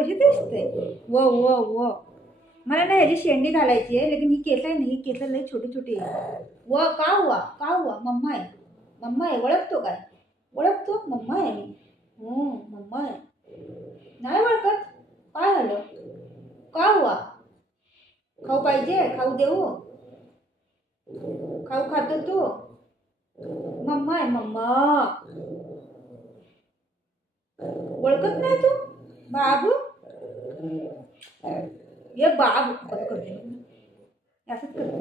कशी दिसते. व व व मला ना ह्याची शेंडी घालायची आहे, लेकिन ही केस आहे ना, ही केस लई छोटी छोटी आहे. व का हुआ मम्मा आहे, मम्मा आहे. ओळखतो काय? ओळखतो? मम्मा आहे मी. मम्मा आहे. नाही ओळखत? काय झालं? का हुआ? खाऊ पाहिजे? खाऊ देऊ? खाऊ खातो तू? मम्मा आहे मम्मा. ओळखत नाही तू? बाबू ये बाबू असं करते, असंच करते.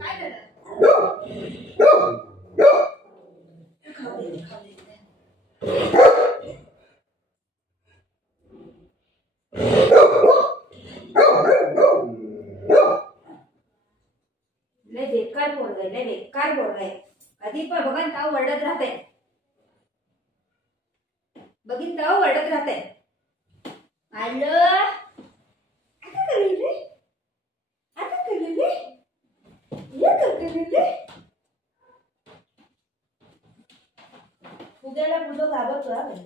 काय झालं? लय बेकार बोल गए, लय बेकार बोल गए. कधी पण बघा ताव वरडत राहते, बघीन ताव वरडत राहते. आलं आता करेल रे, आता करेल रे, ये करेल रे. उद्याला कुठं घाबरतो हा बाई.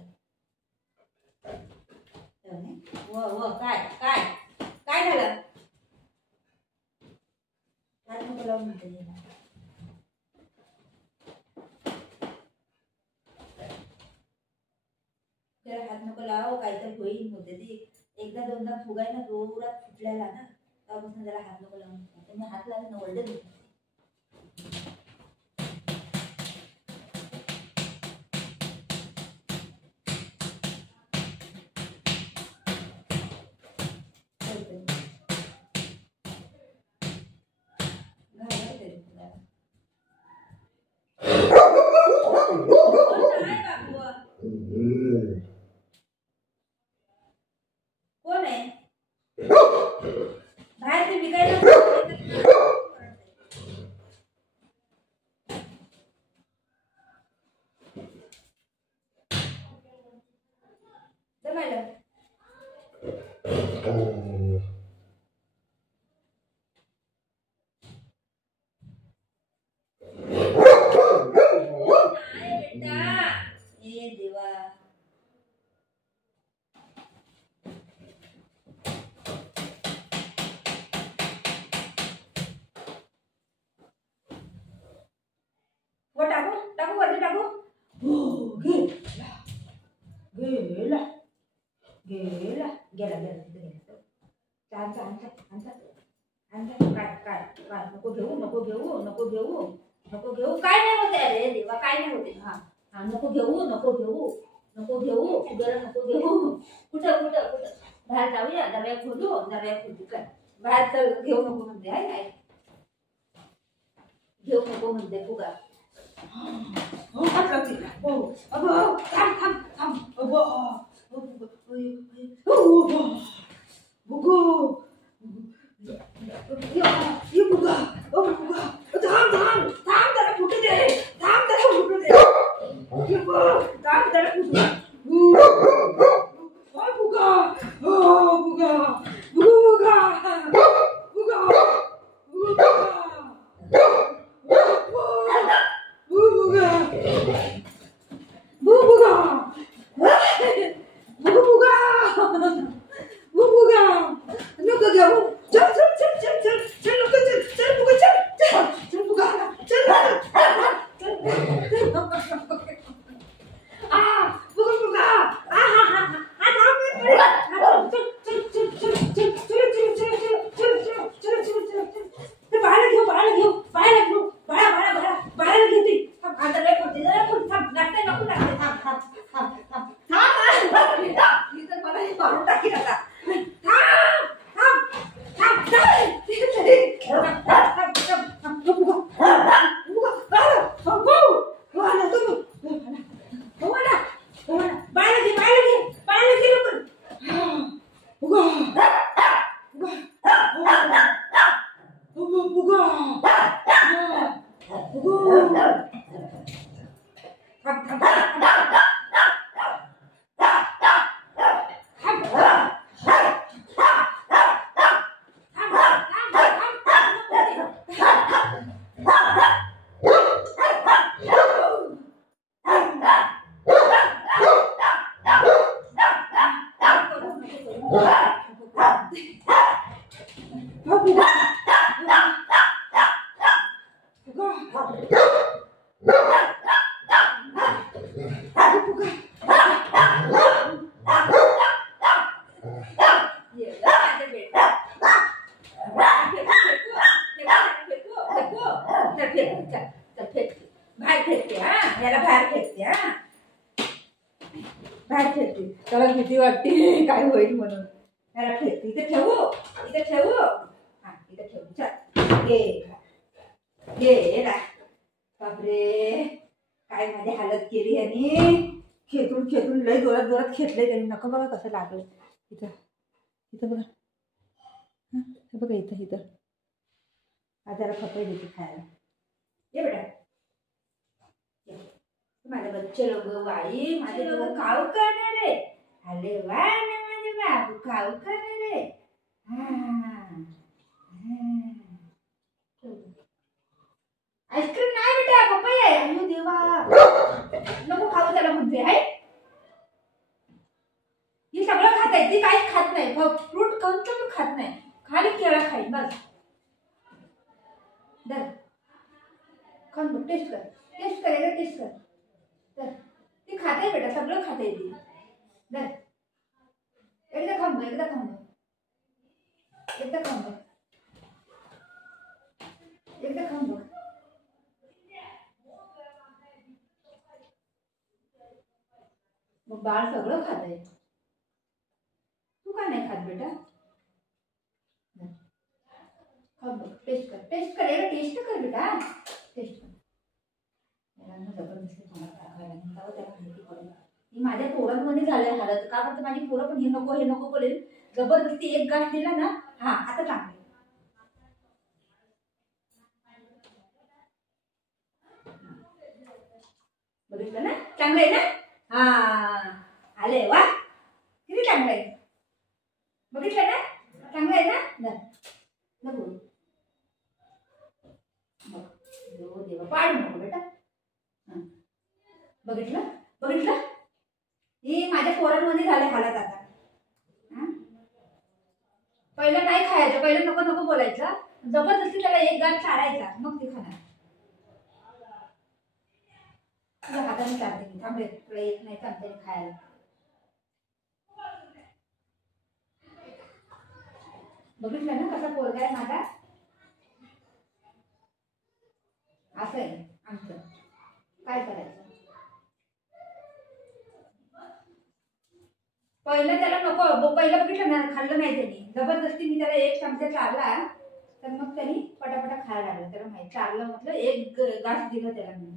व काय काय काय झालं? हात नको लावून म्हणते. त्याला हात नको लाव, काहीतरी होईल होते ती. एकदा दोनदा फुगाय ना, जोरात फुटलेला ना, तेव्हापासून त्याला हात नको लावून. तुम्ही हात लावून ओरडत होते. कोण आहे? बाहेर ते विकायला जमायला. ए देवा. वो टाकू टाकू वरती टाकू. गेला गेला गेला गेला गेला तिथे गेला. आणचा आणचा आणचा आणचा. काय काय काय? नको घेऊ नको घेऊ नको घेऊ नको घेऊ. काय नाही होते. अरे देवा काय नाही होते. हा हा नको घेऊ नको घेऊ नको घेऊ. कुठं नको घेऊ. कुठं कुठं कुठं बाहेर जाऊया. दरवाजा खोलू दरवाजा खोलू काय बाहेर तर घेऊ नको म्हणते. आहे काय घेऊ नको म्हणते फुगा. बाहेर फेकते हा, याला बाहेर फेकते हा, बाहेर फेकते. त्याला भीती वाटते काय होईल म्हणून. याला फेकते. इथे ठेवू, इथे ठेवू, हा इथे ठेवू. चल गेला. बापरे काय माझी हालत केली यांनी. खेचून खेचून लय जोरात जोरात खेचले त्यांनी. नको बघा कसं लागलं. इथं इथं बघा, हे बघा इथं इथं. आज जरा पपई देते खायला. ये बेटा, माझे बच्चे लोक बाई, माझे लोक खाऊ करणार रे. अरे वा ना माझे बाबू खाऊ करणार रे. आईस्क्रीम नाही बेटा, पपई आहे. अयो देवा, नको खाऊ त्याला म्हणते. आहे ही सगळं खात आहे, ती काहीच खात नाही. फ्रूट कंच पण खात नाही, खाली केळा खाईल बस. दर खाऊन बघ, टेस्ट कर, टेस्ट कर, टेस्ट कर. तर ती खाते बेटा, सगळं खाते ती. दर एकदा खाऊन बघ, एकदा खाऊन बघ, एकदा खाऊन बघ, एकदा खाऊन बघ. मग बाळ सगळं खाते. तू का नाही खात बेटा? खाऊन बघ, टेस्ट कर, टेस्ट कर, एकदा टेस्ट कर बेटा, टेस्ट कर. जबरदस्ती मला खायला निघावं, त्याला माहिती पडेल. ही माझ्या पोरांमध्ये झालंय हालत. का म्हणते माझी पोरं पण हे नको बोलेल. जबरदस्ती एक गाठ दिला ना, हा आता चांगले. बघितलं ना, चांगलं आहे ना. हा आले वा, किती चांगलं आहे. बघितलं ना, चांगलं आहे ना. नको देवा, पाडू नको बेटा. बघितलं बघितलं, ही माझ्या पोरांमध्ये झाले हालत आता. पहिलं नाही खायचं, पहिलं नको नको बोलायचं. जबरदस्ती त्याला एक गाठ चारायचा, मग ते खाणार. तुझ्या हाताने चालते मी. थांबले, तुला येत नाही चमच्याने खायला. बघितलं ना कसा पोरगा आहे माझा. असं आहे आमचं. काय करायचं. पहिलं त्याला नको, पहिलं बघितलं ना, खाल्लं नाही त्यांनी. जबरदस्ती मी त्याला एक चमचा चारला, तर मग त्यांनी पटापटा खायला लागला. त्याला माहिती चारलं म्हटलं, एक गाठ दिलं त्याला मी.